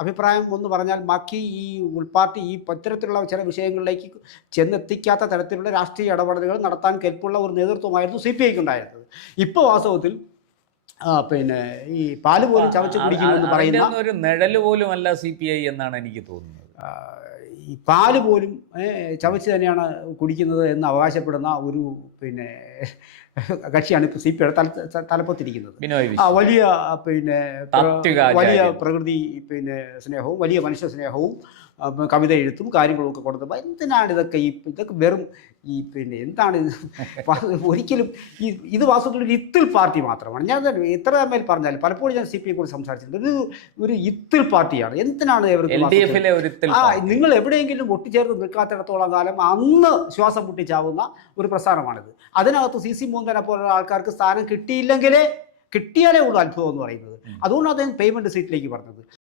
അഭിപ്രായം എന്ന് പറഞ്ഞാൽ ബാക്കി ഈ ഉൾപാർട്ടി ഈ ഇത്തരത്തിലുള്ള ചില വിഷയങ്ങളിലേക്ക് ചെന്നെത്തിക്കാത്ത തരത്തിലുള്ള രാഷ്ട്രീയ ഇടപെടലുകൾ നടത്താൻ കെൽപ്പുള്ള ഒരു നേതൃത്വമായിരുന്നു CPIക്ക് ഉണ്ടായിരുന്നത്. ഇപ്പോൾ വാസ്തവത്തിൽ പിന്നെ ഈ പാല് പോലും ചവച്ച് കുടിക്കുമെന്ന് പറയുന്ന ഒരു നിഴല് പോലും അല്ല CPI എന്നാണ് എനിക്ക് തോന്നുന്നത്. ഈ പാല് പോലും ചവച്ച് തന്നെയാണ് കുടിക്കുന്നത് എന്ന് അവകാശപ്പെടുന്ന ഒരു പിന്നെ കക്ഷിയാണ് ഇപ്പോൾ CPIയുടെ തലപ്പത്തിരിക്കുന്നത്. വലിയ പിന്നെ വലിയ പ്രകൃതി പിന്നെ സ്നേഹവും വലിയ മനുഷ്യ സ്നേഹവും കവിത എഴുത്തും കാര്യങ്ങളും ഒക്കെ കൊടുത്തപ്പോൾ എന്തിനാണ് ഇതൊക്കെ വെറും ഈ പിന്നെ എന്താണ് ഒരിക്കലും ഇത് വാസ്തവത്തിൽ ഒരു ഇത്തിൽ പാർട്ടി മാത്രമാണ്. ഞാൻ എത്ര മേൽ പറഞ്ഞാലും പലപ്പോഴും ഞാൻ CPIയെ കുറിച്ച് സംസാരിച്ചിട്ടുണ്ട്. ഒരു ഇത്തിൽ പാർട്ടിയാണ്. എന്തിനാണ് നിങ്ങൾ എവിടെയെങ്കിലും ഒട്ടിച്ചേർന്ന് നിൽക്കാത്തിടത്തോളം കാലം അന്ന് ശ്വാസം മുട്ടിച്ചാവുന്ന ഒരു പ്രസ്ഥാനമാണിത്. അതിനകത്ത് CC മൂന്തനെ പോലുള്ള ആൾക്കാർക്ക് സ്ഥാനം കിട്ടിയാലേ ഉള്ളൂ അത്ഭുതം എന്ന് പറയുന്നത്. അതുകൊണ്ടാണ് അദ്ദേഹം പേയ്മെൻറ്റ് സീറ്റിലേക്ക് പറഞ്ഞത്.